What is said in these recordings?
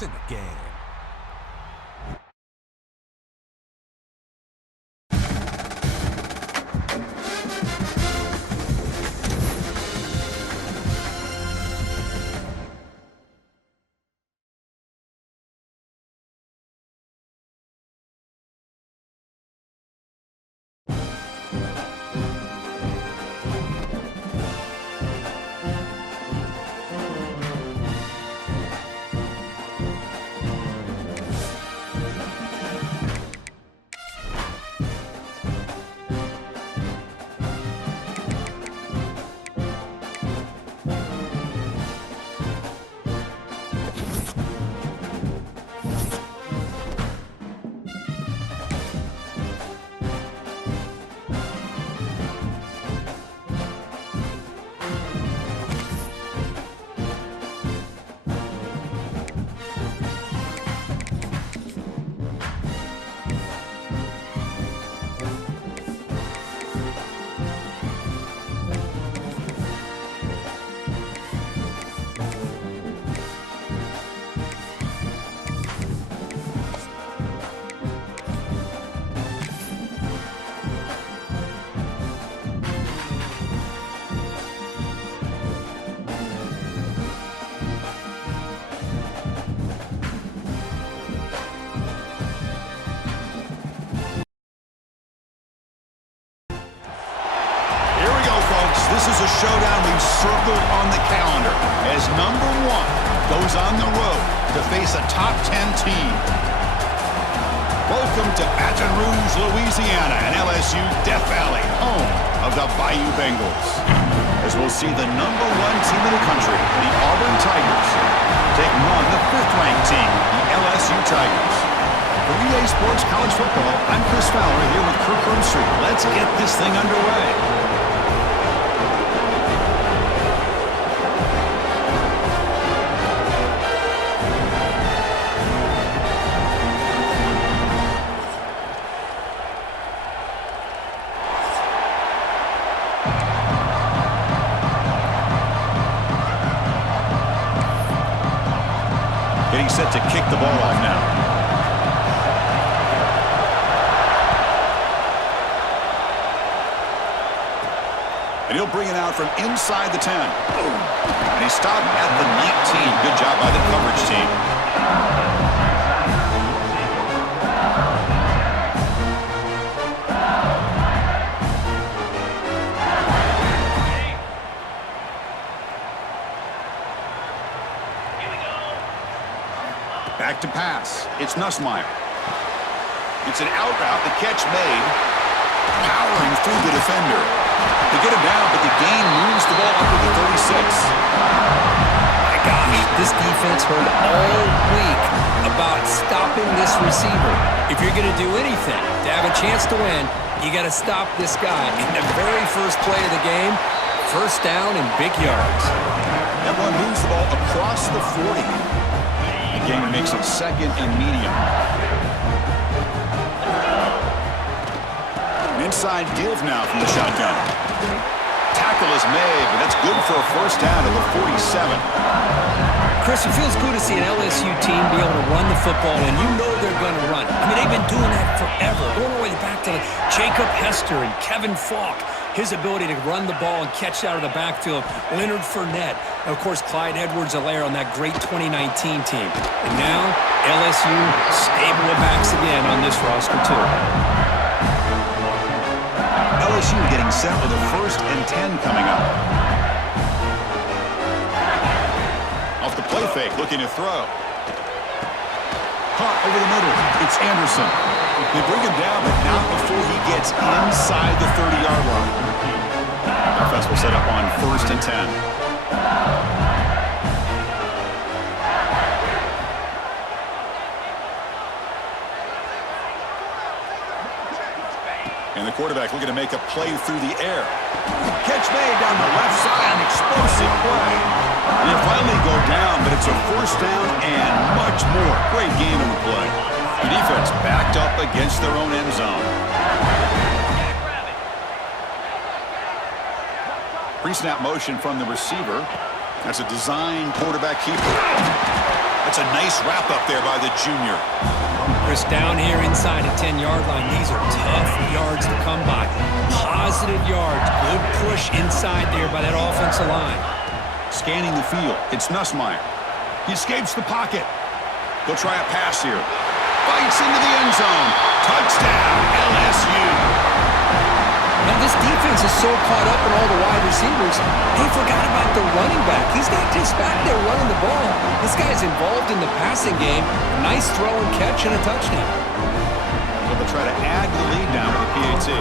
points in the game. This is a showdown we've circled on the calendar as number 1 goes on the road to face a top 10 team. Welcome to Baton Rouge, Louisiana, and LSU's Death Valley, home of the Bayou Bengals. As we'll see the number 1 team in the country, the Auburn Tigers, taking on the 5th-ranked team, the LSU Tigers. For EA Sports College Football, I'm Chris Fowler here with Kirk Herbstreit. Let's get this thing underway. Getting set to kick the ball off now. And he'll bring it out from inside the 10. And he stopped at the 19. Good job by the coverage team. Back to pass. It's Nussmeier. It's an out route. The catch made. Powering through the defender. They get him down, but the gain moves the ball up to the 36. My gosh, this defense heard all week about stopping this receiver. If you're going to do anything to have a chance to win, you got to stop this guy. In the very first play of the game, first down and big yards. That one moves the ball across the 40. The game makes it 2nd and medium. An inside give now from the shotgun. Tackle is made, but that's good for a first down at the 47. Chris, it feels good to see an LSU team be able to run the football, and you know they're going to run. I mean, they've been doing that forever, going all the way back to Jacob Hester and Kevin Falk. His ability to run the ball and catch out of the backfield, Leonard Fournette, and of course Clyde Edwards-Helaire on that great 2019 team. And now LSU stable of backs again on this roster too. LSU getting set with a 1st and 10 coming up. Off the play fake, looking to throw. Caught over the middle. It's Anderson. They bring him down, but not before he gets inside the 30-yard line. Offense will set up on 1st and 10. And the quarterback looking to make a play through the air. Catch made down the left side, an explosive play. And they finally go down, but it's a 1st down and much more. Great game in the play. The defense backed up against their own end zone. Pre-snap motion from the receiver. That's a design quarterback keeper. A That's a nice wrap-up there by the junior. Chris, down here inside the 10-yard line, these are tough yards to come by. Positive yards. Good push inside there by that offensive line. Scanning the field. It's Nussmeier. He escapes the pocket. He'll try a pass here. Bites into the end zone. Touchdown, LSU. Now, this defense is so caught up in all the wide receivers, they forgot about the running back. He's not just back there running the ball. This guy's involved in the passing game. Nice throw and catch and a touchdown. So they'll try to add the lead down with the PAT.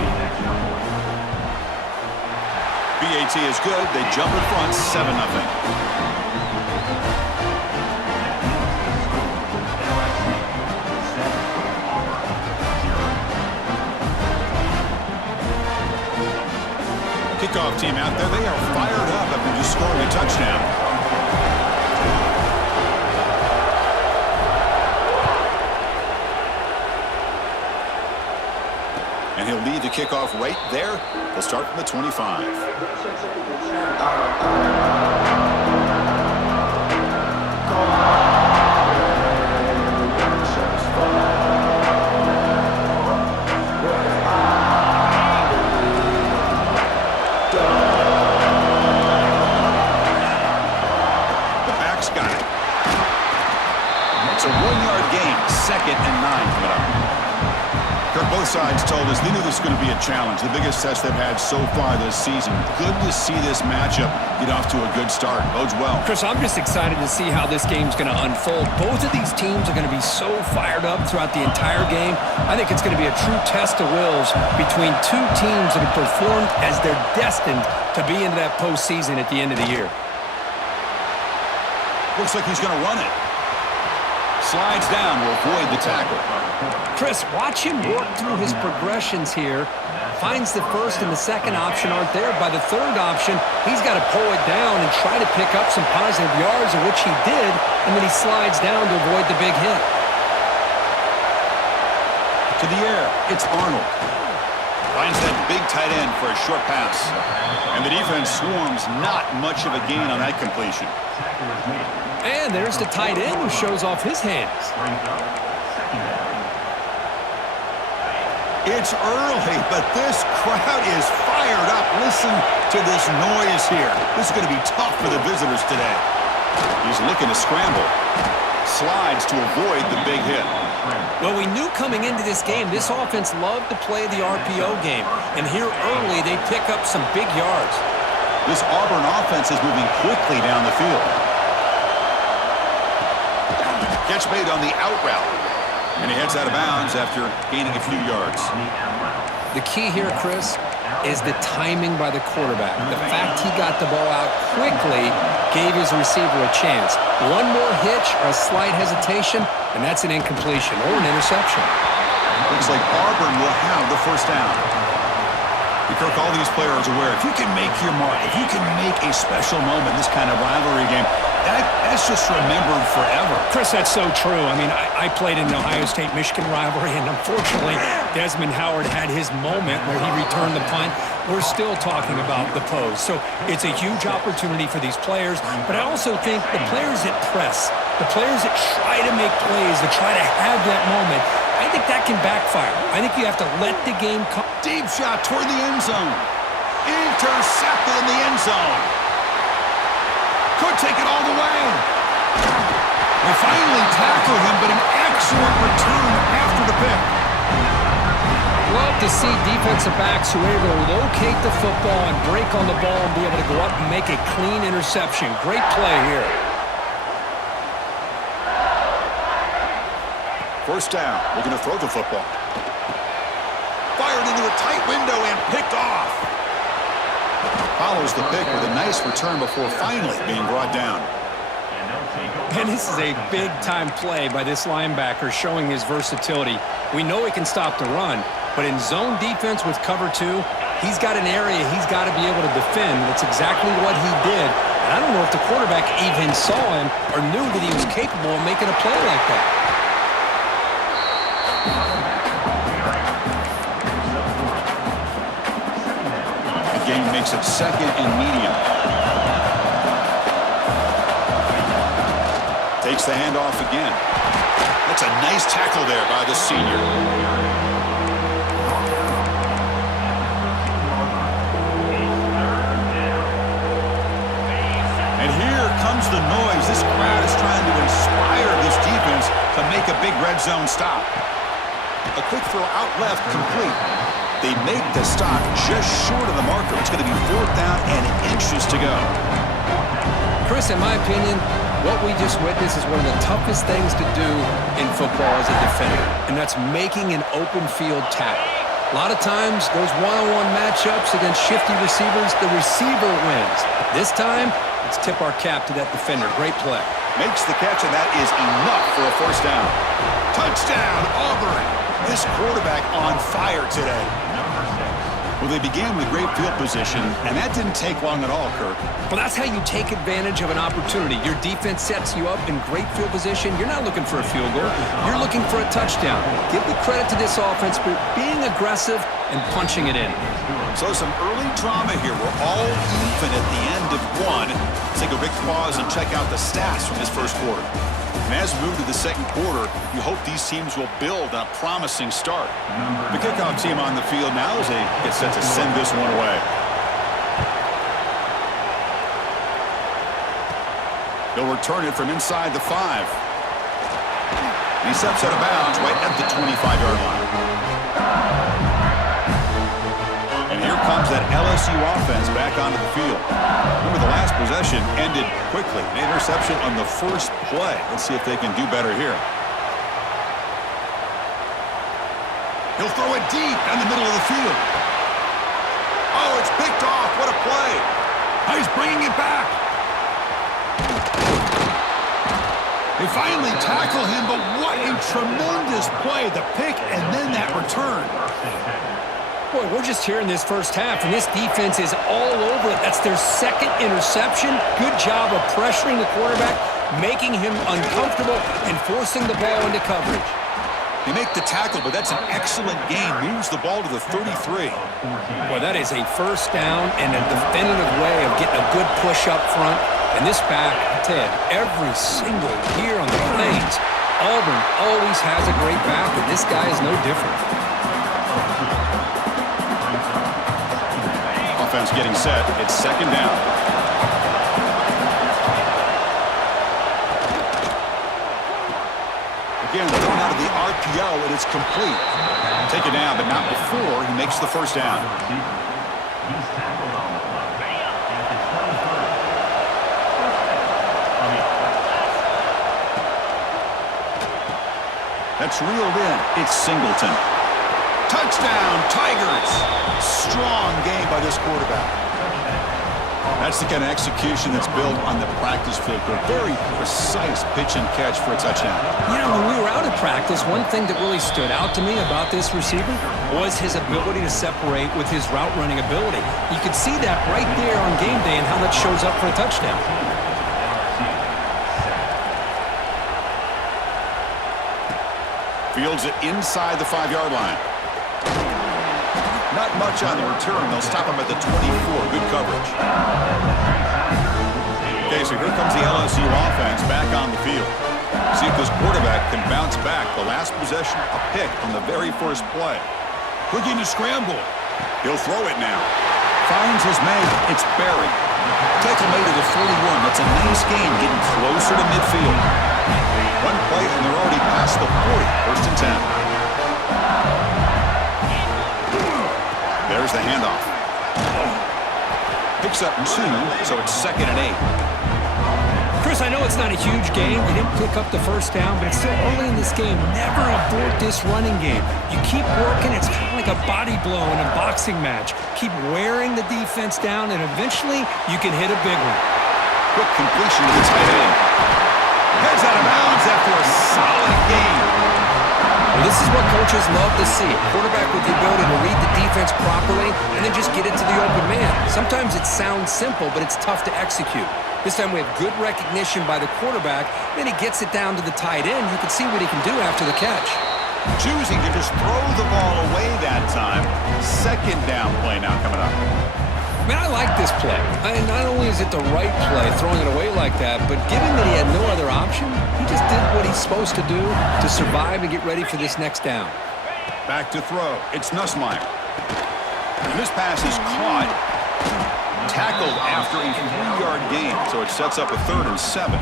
PAT is good. They jump in front, 7-0. Kickoff team out there, they are fired up after just scoring a touchdown. And he'll lead the kickoff right there. They'll start from the 25. It's a 1-yard gain, 2nd and 9 coming up. Kirk, both sides told us they knew this was going to be a challenge, the biggest test they've had so far this season. Good to see this matchup get off to a good start. Bodes well. Chris, I'm just excited to see how this game's going to unfold. Both of these teams are going to be so fired up throughout the entire game. I think it's going to be a true test of wills between two teams that have performed as they're destined to be into that postseason at the end of the year. Looks like he's going to run it. Slides down will avoid the tackle. Chris, watch him work through his progressions here. Finds the first and the second option aren't there. By the third option, he's got to pull it down and try to pick up some positive yards, of which he did, and then he slides down to avoid the big hit. To the air, it's Arnold. Finds that big tight end for a short pass. And the defense swarms, not much of a gain on that completion. And there's the tight end who shows off his hands. It's early, but this crowd is fired up. Listen to this noise here. This is going to be tough for the visitors today. He's looking to scramble. Slides to avoid the big hit. Well, we knew coming into this game, this offense loved to play the RPO game. And here early, they pick up some big yards. This Auburn offense is moving quickly down the field. Catch made on the out route. And he heads out of bounds after gaining a few yards. The key here, Chris, is the timing by the quarterback. The fact he got the ball out quickly gave his receiver a chance. One more hitch or a slight hesitation, and that's an incompletion or an interception. Looks like Auburn will have the first down. Kirk, all these players are aware, if you can make your mark, if you can make a special moment in this kind of rivalry game, that's just remembered forever. Chris, that's so true. I mean, I played in the Ohio State-Michigan rivalry, and unfortunately, Desmond Howard had his moment where he returned the punt. We're still talking about the pose. So it's a huge opportunity for these players, but I also think the players that press, the players that try to make plays, that try to have that moment, I think that can backfire. I think you have to let the game come. Deep shot toward the end zone. Intercepted in the end zone. Could take it all the way. They finally tackled him, but an excellent return after the pick. Love to see defensive backs who are able to locate the football and break on the ball and be able to go up and make a clean interception. Great play here. First down, looking to throw the football. Fired into a tight window and picked off. Follows the pick with a nice return before finally being brought down. And this is a big-time play by this linebacker showing his versatility. We know he can stop the run, but in zone defense with cover two, he's got an area he's got to be able to defend. That's exactly what he did. And I don't know if the quarterback even saw him or knew that he was capable of making a play like that. Game makes it 2nd and medium. Takes the handoff again. That's a nice tackle there by the senior. And here comes the noise. This crowd is trying to inspire this defense to make a big red zone stop. A quick throw out left, complete. They make the stop just short of the marker. It's going to be 4th down and inches to go. Chris, in my opinion, what we just witnessed is one of the toughest things to do in football as a defender, and that's making an open field tackle. A lot of times, those one-on-one matchups against shifty receivers, the receiver wins. This time, let's tip our cap to that defender. Great play. Makes the catch, and that is enough for a 1st down. Touchdown, Auburn. This quarterback on fire today. Well, they began with great field position, and that didn't take long at all, Kirk. Well, that's how you take advantage of an opportunity. Your defense sets you up in great field position. You're not looking for a field goal. You're looking for a touchdown. Give the credit to this offense for being aggressive and punching it in. So some early drama here. We're all even at the end of one. Let's take a quick pause and check out the stats from this first quarter. And as we move to the second quarter, you hope these teams will build on a promising start. The kickoff team on the field now as they get set to send this one away. They'll return it from inside the 5. He steps out of bounds right at the 25-yard line. And here comes that LSU offense back onto the field. Remember, the last possession ended quickly. An interception on the first play. Let's see if they can do better here. He'll throw it deep down the middle of the field. Oh, it's picked off. What a play. Oh, he's bringing it back. They finally tackle him, but what a tremendous play. The pick and then that return. Boy, we're just here in this first half, and this defense is all over it. That's their 2nd interception. Good job of pressuring the quarterback, making him uncomfortable, and forcing the ball into coverage. They make the tackle, but that's an excellent game. Moves the ball to the 33. Boy, that is a 1st down and a definitive way of getting a good push up front. And this back, I tell you, every single year on the Plains, Auburn always has a great back, and this guy is no different. Offense getting set. It's 2nd down. Again, thrown out of the RPO, and it's complete. Take it down, but not before he makes the 1st down. That's reeled in. It's Singleton. Touchdown, Tigers. Strong game by this quarterback. That's the kind of execution that's built on the practice field. A very precise pitch and catch for a touchdown. You know, when we were out at practice, one thing that really stood out to me about this receiver was his ability to separate with his route running ability. You could see that right there on game day and how that shows up for a touchdown. Fields it inside the 5-yard line. Not much on the return. They'll stop him at the 24. Good coverage. Okay, so here comes the LSU offense back on the field. See if this quarterback can bounce back. The last possession, a pick on the very first play. Looking to scramble. He'll throw it now. Finds his man. It's Berry. Tackle made at the 41. That's a nice gain, getting closer to midfield. One play, and they're already past the 40. 1st and 10. There's the handoff. Picks up 2, so it's 2nd and 8. Chris, I know it's not a huge game. You didn't pick up the 1st down, but it's still early in this game. Never abort this running game. You keep working. It's kind of like a body blow in a boxing match. Keep wearing the defense down, and eventually you can hit a big one. Quick completion to the tight end. Heads out of bounds after a solid game. Well, this is what coaches love to see. Quarterback with the ability to read the defense properly and then just get it to the open man. Sometimes it sounds simple, but it's tough to execute. This time we have good recognition by the quarterback. Then he gets it down to the tight end. You can see what he can do after the catch. Choosing to just throw the ball away that time. 2nd down play now coming up. Man, I like this play. Not only is it the right play, throwing it away like that, but given that he had no other option, he just did what he's supposed to do to survive and get ready for this next down. Back to throw. It's Nussmeier. And this pass is caught. Tackled after a 3-yard gain, so it sets up a 3rd and 7.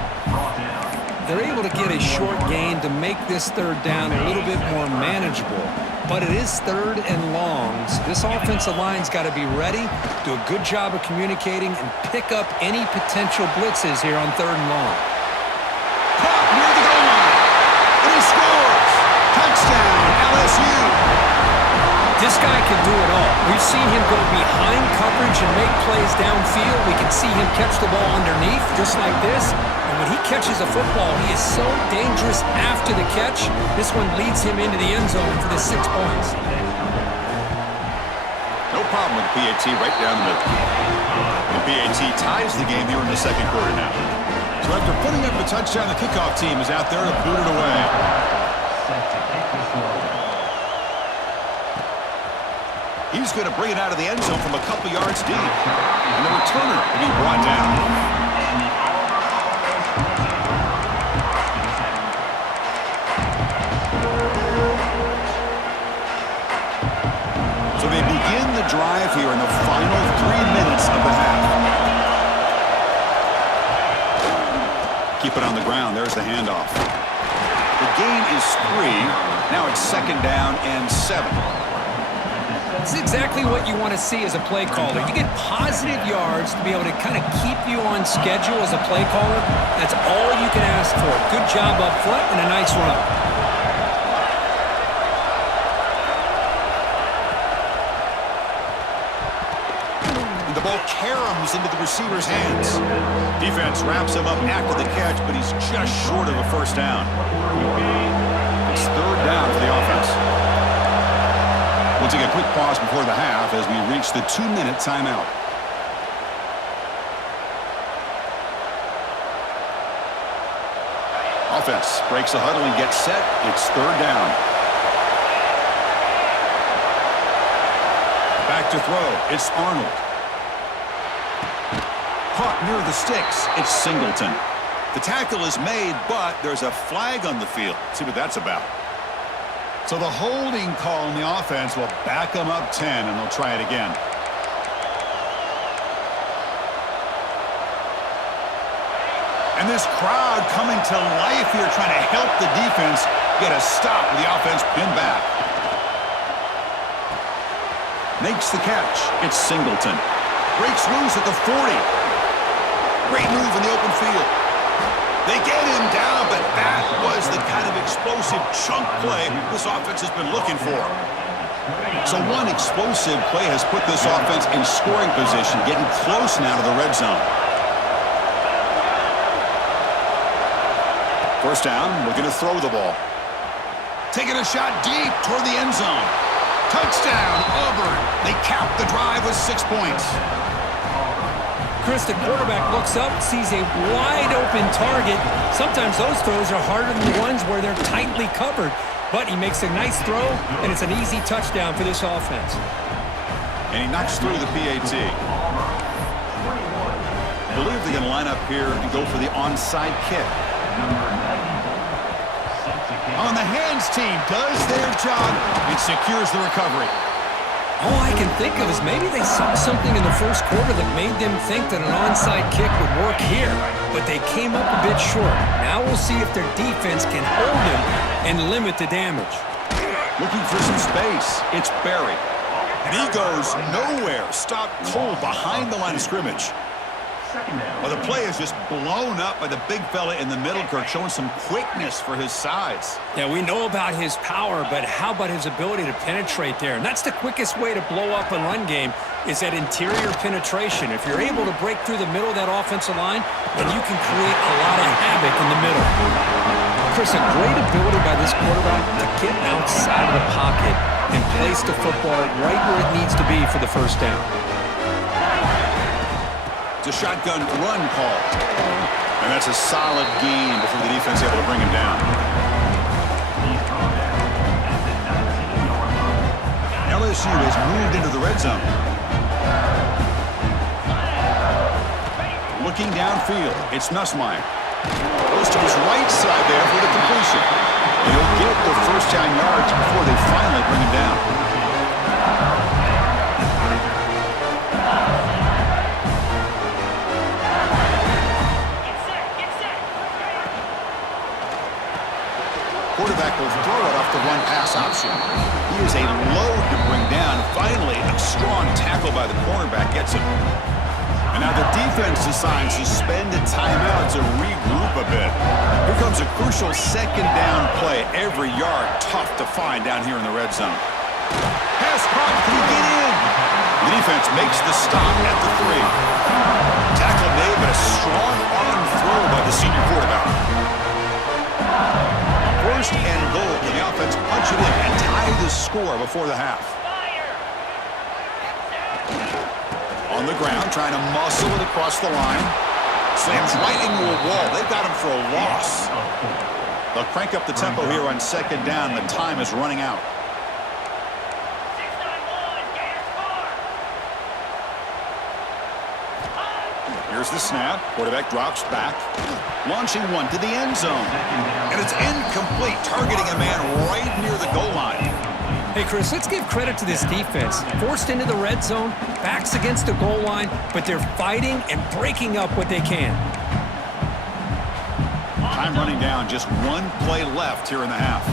They're able to get a short gain to make this 3rd down a little bit more manageable. But it is 3rd and long, so this offensive line's got to be ready, do a good job of communicating, and pick up any potential blitzes here on 3rd and long. Caught near the goal line, and he scores! Touchdown, LSU! This guy can do it all. We've seen him go behind coverage and make plays downfield. We can see him catch the ball underneath, just like this. And when he catches a football, he is so dangerous after the catch. This one leads him into the end zone for the 6 points. No problem with the PAT right down the middle. The PAT ties the game here in the 2nd quarter now. So after putting up a touchdown, the kickoff team is out there to boot it away. He's going to bring it out of the end zone from a couple yards deep. And the returner will be brought down. So they begin the drive here in the final 3 minutes of the half. Keep it on the ground. There's the handoff. The gain is 3. Now it's 2nd down and 7. It's exactly what you want to see as a play caller. You get positive yards to be able to kind of keep you on schedule as a play caller. That's all you can ask for. Good job up front and a nice run. And the ball caroms into the receiver's hands. Defense wraps him up after the catch, but he's just short of a 1st down. It's 3rd down for the offense. We'll take a quick pause before the half as we reach the 2-minute timeout. Offense breaks the huddle and gets set. It's 3rd down. Back to throw. It's Arnold. Caught near the sticks. It's Singleton. The tackle is made, but there's a flag on the field. See what that's about. So the holding call on the offense will back them up 10, and they'll try it again. And this crowd coming to life here, trying to help the defense get a stop with the offense pinned back. Makes the catch. It's Singleton. Breaks loose at the 40. Great move in the open field. They get him down, but that was the kind of explosive chunk play this offense has been looking for. So one explosive play has put this offense in scoring position, getting close now to the red zone. 1st down, looking to throw the ball. Taking a shot deep toward the end zone. Touchdown, Auburn. They cap the drive with 6 points. Chris, the quarterback looks up, sees a wide-open target. Sometimes those throws are harder than the ones where they're tightly covered. But he makes a nice throw, and it's an easy touchdown for this offense. And he knocks through the PAT. I believe they're going to line up here and go for the onside kick. On the hands team does their job and secures the recovery. All I can think of is maybe they saw something in the 1st quarter that made them think that an onside kick would work here, but they came up a bit short. Now we'll see if their defense can hold him and limit the damage. Looking for some space. It's Barry. And he goes nowhere. Stopped cold behind the line of scrimmage. Well, the play is just blown up by the big fella in the middle, Kirk, showing some quickness for his size. Yeah, we know about his power, but how about his ability to penetrate there? And that's the quickest way to blow up a run game, is that interior penetration. If you're able to break through the middle of that offensive line, then you can create a lot of havoc in the middle. Chris, a great ability by this quarterback to get outside of the pocket and place the football right where it needs to be for the 1st down. A shotgun run call. And that's a solid gain before the defense able to bring him down. LSU has moved into the red zone. Looking downfield, it's Nussmeier. Goes to his right side there for the completion. And he'll get the first down yards before they finally bring him down. Quarterback will throw it off the run-pass option. He is a load to bring down. Finally, a strong tackle by the cornerback gets it. And now the defense decides to spend a timeout to regroup a bit. Here comes a crucial second down play. Every yard tough to find down here in the red zone. Pass caught. Can he get in? The defense makes the stop at the 3. Tackle made, but a strong arm throw by the senior quarterback. First and goal. Can the offense punch it in and tie the score before the half? On the ground, trying to muscle it across the line. Slams right into a wall. They've got him for a loss. They'll crank up the tempo here on second down. The time is running out. Here's the snap. Quarterback drops back. Launching one to the end zone. And it's incomplete, targeting a man right near the goal line. Hey, Chris, let's give credit to this defense. Forced into the red zone, backs against the goal line, but they're fighting and breaking up what they can. Time running down, just one play left here in the half.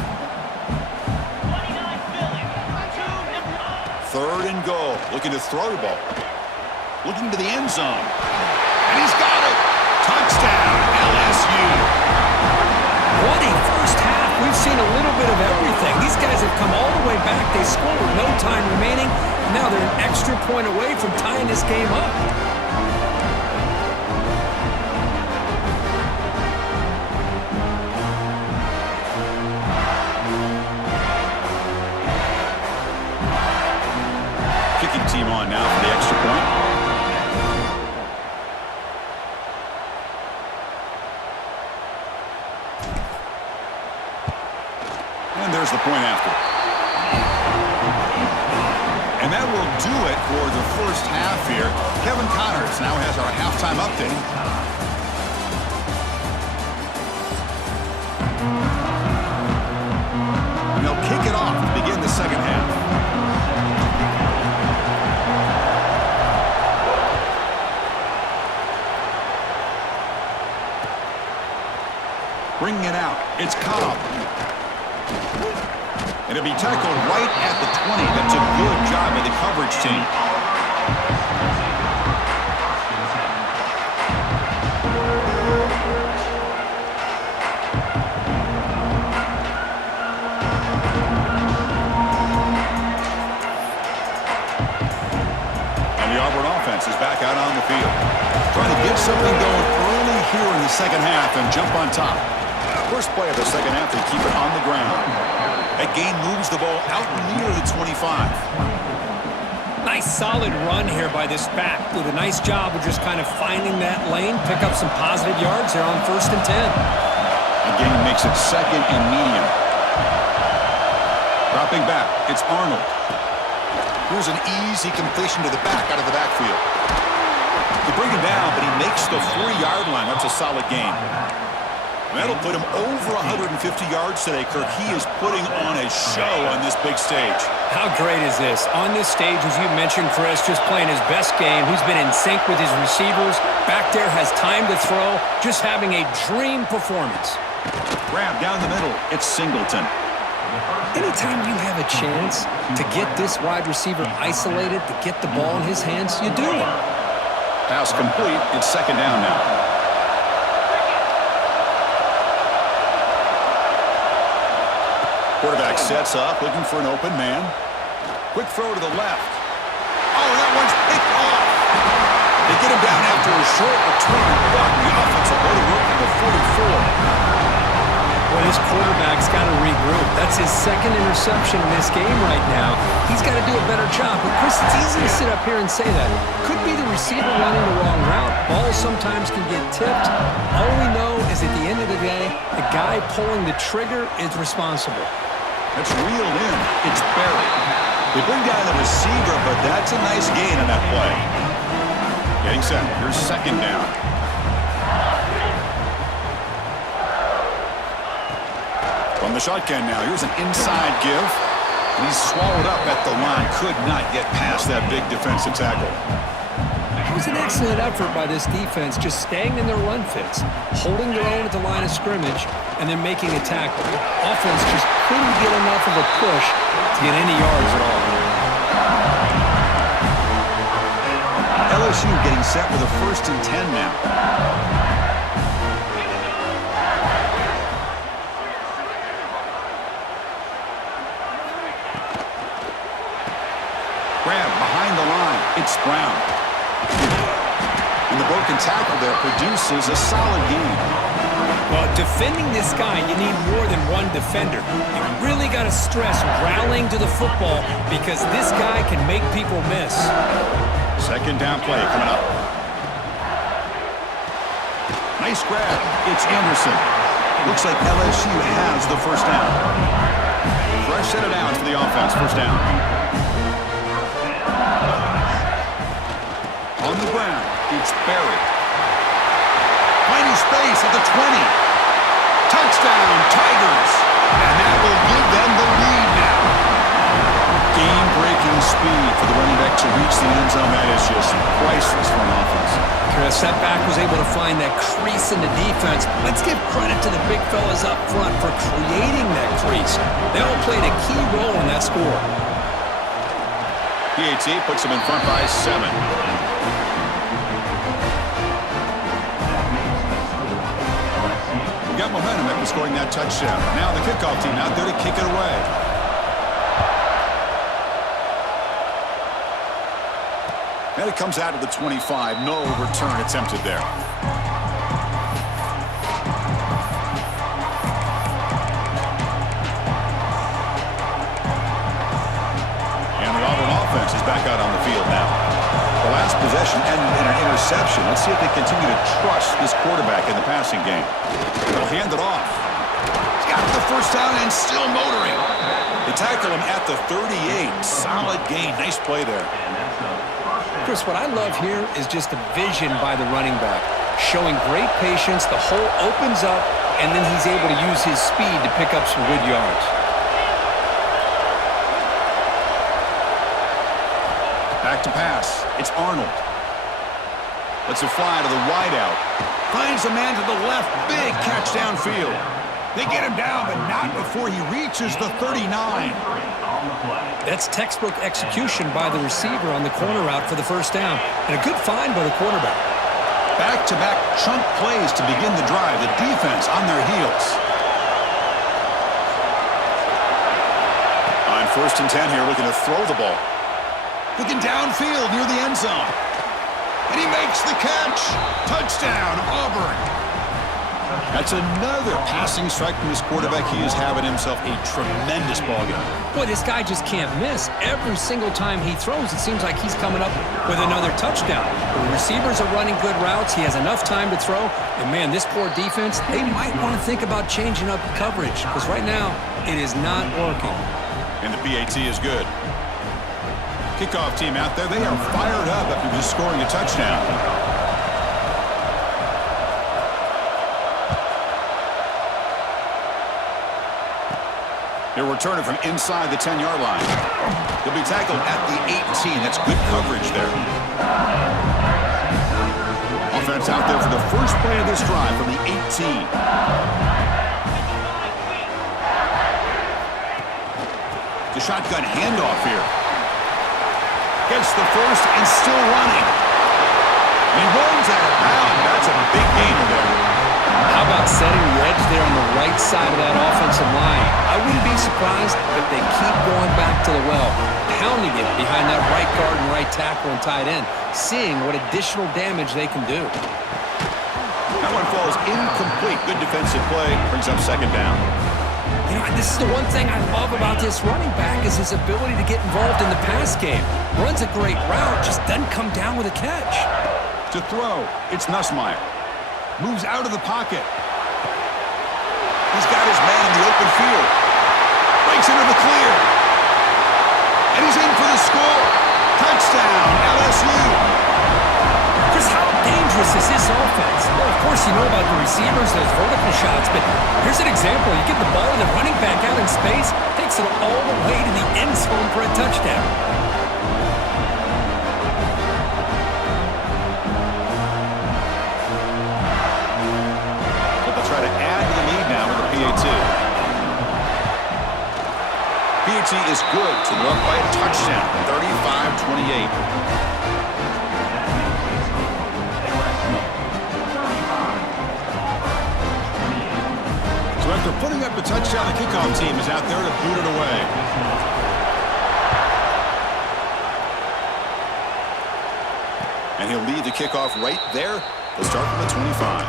3rd and goal, looking to throw the ball. Looking to the end zone. And he's got it! Touchdown, LSU! What a first half. We've seen a little bit of everything. These guys have come all the way back. They scored with no time remaining. Now they're an extra point away from tying this game up. Kicking team on now for the extra point. And there's the point after. And that will do it for the first half here. Kevin Connors now has our halftime update. And they'll kick it off to begin the second half. Bringing it out, it's Cobb. And it'll be tackled right at the 20. That's a good job by the coverage team. And the Auburn offense is back out on the field. Trying to get something going early here in the second half and jump on top. First play of the second half, they keep it on the ground. That gain moves the ball out near the 25. Nice solid run here by this back. Did a nice job of just kind of finding that lane, pick up some positive yards there on 1st and 10. Again, makes it 2nd and medium. Dropping back, it's Arnold. Here's an easy completion to the back out of the backfield. They bring him down, but he makes the 4-yard line. That's a solid gain. That'll put him over 150 yards today, Kirk. He is putting on a show on this big stage. How great is this? On this stage, as you mentioned, Chris, just playing his best game. He's been in sync with his receivers. Back there, has time to throw. Just having a dream performance. Grab down the middle. It's Singleton. Anytime you have a chance to get this wide receiver isolated, to get the ball in his hands, you do it. Pass complete. It's 2nd down now. Quarterback sets up, looking for an open man. Quick throw to the left. Oh, that one's picked off. They get him down after a short return, but the offensive way to work at the 44. Well, this quarterback's got to regroup. That's his 2nd interception in this game right now. He's got to do a better job. But, Chris, it's easy to sit up here and say that. Could be the receiver running the wrong route. Balls sometimes can get tipped. All we know is at the end of the day, the guy pulling the trigger is responsible. It's reeled in. It's buried. They bring down the receiver, but that's a nice gain on that play. Getting set. Here's 2nd down. From the shotgun now, here's an inside give. And he's swallowed up at the line. Could not get past that big defensive tackle. It was an excellent effort by this defense, just staying in their run fits, holding their own at the line of scrimmage, and then making a tackle. Offense just couldn't get enough of a push to get any yards at all. LSU getting set with a 1st and 10 now. Grab behind the line. It's Brown. And the broken tackle there produces a solid gain. Well, defending this guy, you need more than one defender. You really got to stress rallying to the football because this guy can make people miss. 2nd down play coming up. Nice grab. It's Anderson. Looks like LSU has the 1st down. Fresh set of downs for the offense. 1st down. On the ground, it's Barry. Finding space at the 20. Touchdown, Tigers. And that will give them the lead now. Game-breaking speed for the running back to reach the end zone. That is just priceless for an offense. Chris, that back was able to find that crease in the defense. Let's give credit to the big fellas up front for creating that crease. They all played a key role in that score. PAT puts them in front by 7. We got momentum after scoring that touchdown. Now the kickoff team out there to kick it away. And it comes out of the 25. No return attempted there. And the Auburn offense is back out on the field now. The last possession ended in an interception. Let's see if they continue to trust this quarterback in the passing game. They'll hand it off. He's got the 1st down and still motoring. They tackle him at the 38. Solid gain. Nice play there. Chris, what I love here is just the vision by the running back. Showing great patience, the hole opens up, and then he's able to use his speed to pick up some good yards. Back to pass. It's Arnold. Lets it fly to the wideout. Finds a man to the left. Big catch downfield. They get him down, but not before he reaches the 39. That's textbook execution by the receiver on the corner route for the 1st down. And a good find by the quarterback. Back-to-back chunk plays to begin the drive. The defense on their heels. On 1st and 10 here, looking to throw the ball. Looking downfield near the end zone. And he makes the catch. Touchdown, Auburn. That's another passing strike from this quarterback. He is having himself a tremendous ballgame. Boy, this guy just can't miss. Every single time he throws, it seems like he's coming up with another touchdown. The receivers are running good routes. He has enough time to throw. And, man, this poor defense, they might want to think about changing up coverage because right now it is not working. And the PAT is good. Kickoff team out there, they are fired up after just scoring a touchdown. They're returning from inside the 10-yard line. He'll be tackled at the 18. That's good coverage there. Offense out there for the first play of this drive from the 18. The shotgun handoff here. Gets the 1st and still running. He runs out of bounds. That's a big gain there. How about setting the edge there on the right side of that offensive line? I wouldn't be surprised if they keep going back to the well, pounding it behind that right guard and right tackle and tight end, seeing what additional damage they can do. That one falls incomplete. Good defensive play. Brings up 2nd down. You know, this is the one thing I love about this running back is his ability to get involved in the pass game. Runs a great route, just doesn't come down with a catch. To throw, it's Nussmeier. Moves out of the pocket. He's got his man in the open field. Breaks into the clear. And he's in for the score. Touchdown, LSU. Chris, how dangerous is this offense? Well, of course, course, you know about the receivers, those vertical shots, but here's an example. You get the ball to the running back out in space, takes it all the way to the end zone for a touchdown. But they'll try to add to the lead now with the PAT. PAT is good, so they're up by a touchdown, 35-28. So after putting up the touchdown, the kickoff team is out there to boot it away. And he'll lead the kickoff right there. They'll start from the 25.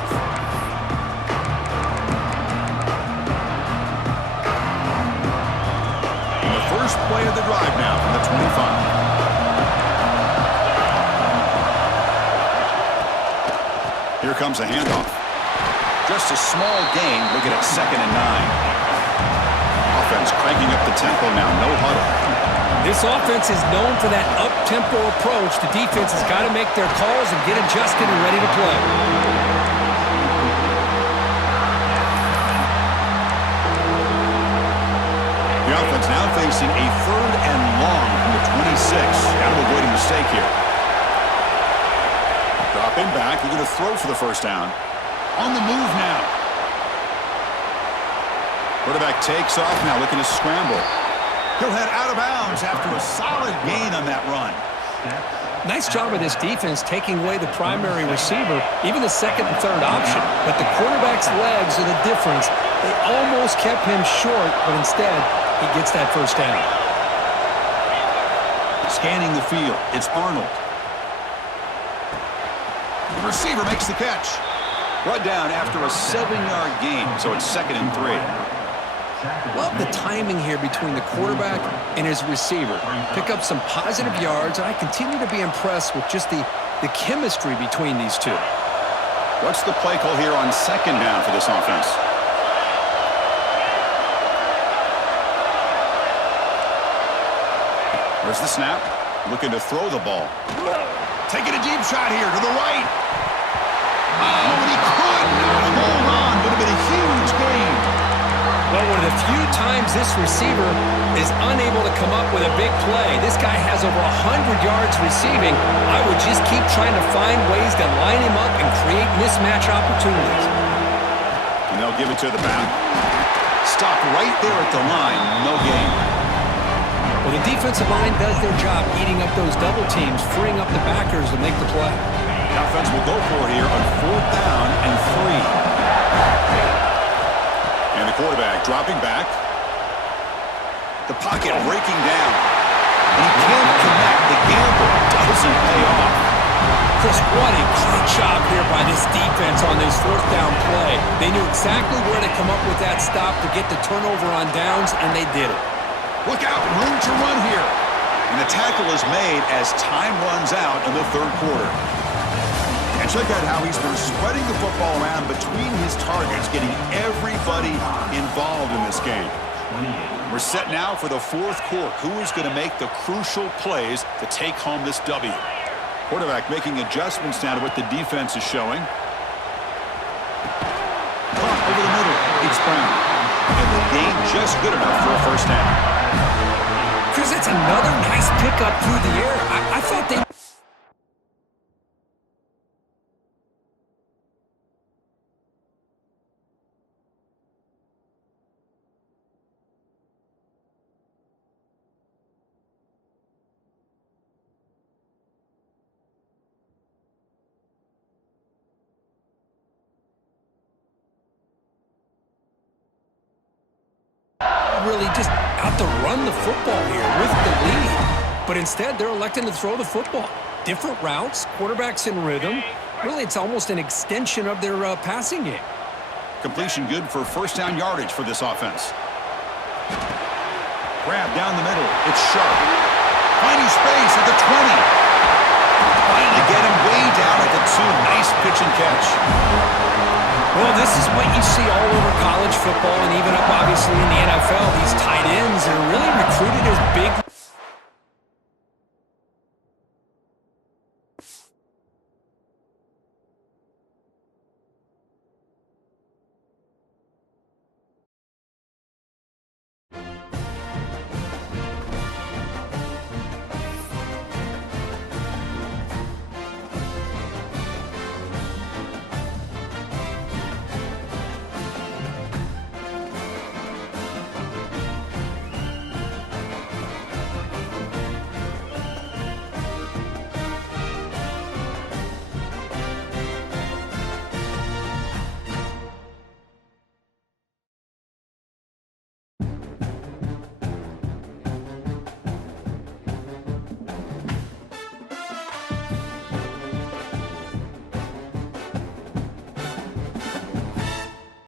And the first play of the drive now from the 25. Here comes a handoff. Just a small gain. Look at it, 2nd and 9. Offense cranking up the tempo now. No huddle. This offense is known for that up-tempo approach. The defense has got to make their calls and get adjusted and ready to play. The offense now facing a 3rd and long from the 26. Got to avoid a mistake here. Dropping back. Looking to throw for the first down. On the move now. Quarterback takes off now, looking to scramble. He'll head out of bounds after a solid gain on that run. Nice job of this defense taking away the primary receiver, even the 2nd and 3rd option. But the quarterback's legs are the difference. They almost kept him short, but instead, he gets that first down. Scanning the field, it's Arnold. The receiver makes the catch. Brought down after a 7-yard gain, so it's 2nd and 3. Love the timing here between the quarterback and his receiver. Pick up some positive yards, and I continue to be impressed with just the chemistry between these two. What's the play call here on 2nd down for this offense? There's the snap. Looking to throw the ball. Taking a deep shot here to the right. Oh, and he could not hold on. Would have been a huge gain. Well, one of the few times this receiver is unable to come up with a big play. This guy has over 100 yards receiving. I would just keep trying to find ways to line him up and create mismatch opportunities. And they'll give it to the back. Stop right there at the line. No gain. Well, the defensive line does their job eating up those double teams, freeing up the backers to make the play. The offense will go for it here on 4th down and 3. And the quarterback dropping back. The pocket breaking down. And he can't connect. The gamble doesn't pay off. Chris, what a great job here by this defense on this 4th down play. They knew exactly where to come up with that stop to get the turnover on downs, and they did it. Look out, room to run here. And the tackle is made as time runs out in the 3rd quarter. And check out how he's been spreading the football around between his targets, getting everybody involved in this game. We're set now for the 4th quarter. Who is going to make the crucial plays to take home this W? Quarterback making adjustments now to what the defense is showing. Caught over the middle. It's Brown. And the gain just good enough for a first down. Chris, it's another nice pickup through the air. I thought they... really just out to run the football here with the lead. But instead, they're electing to throw the football. Different routes, quarterbacks in rhythm. Really, it's almost an extension of their passing game. Completion good for first down yardage for this offense. Grab down the middle. It's Sharp. Finding space at the 20. Finally get him way down at the 2. Nice pitch and catch. Well, this is what you see all over college football and even up, obviously, in the NFL. These tight ends are really recruited as big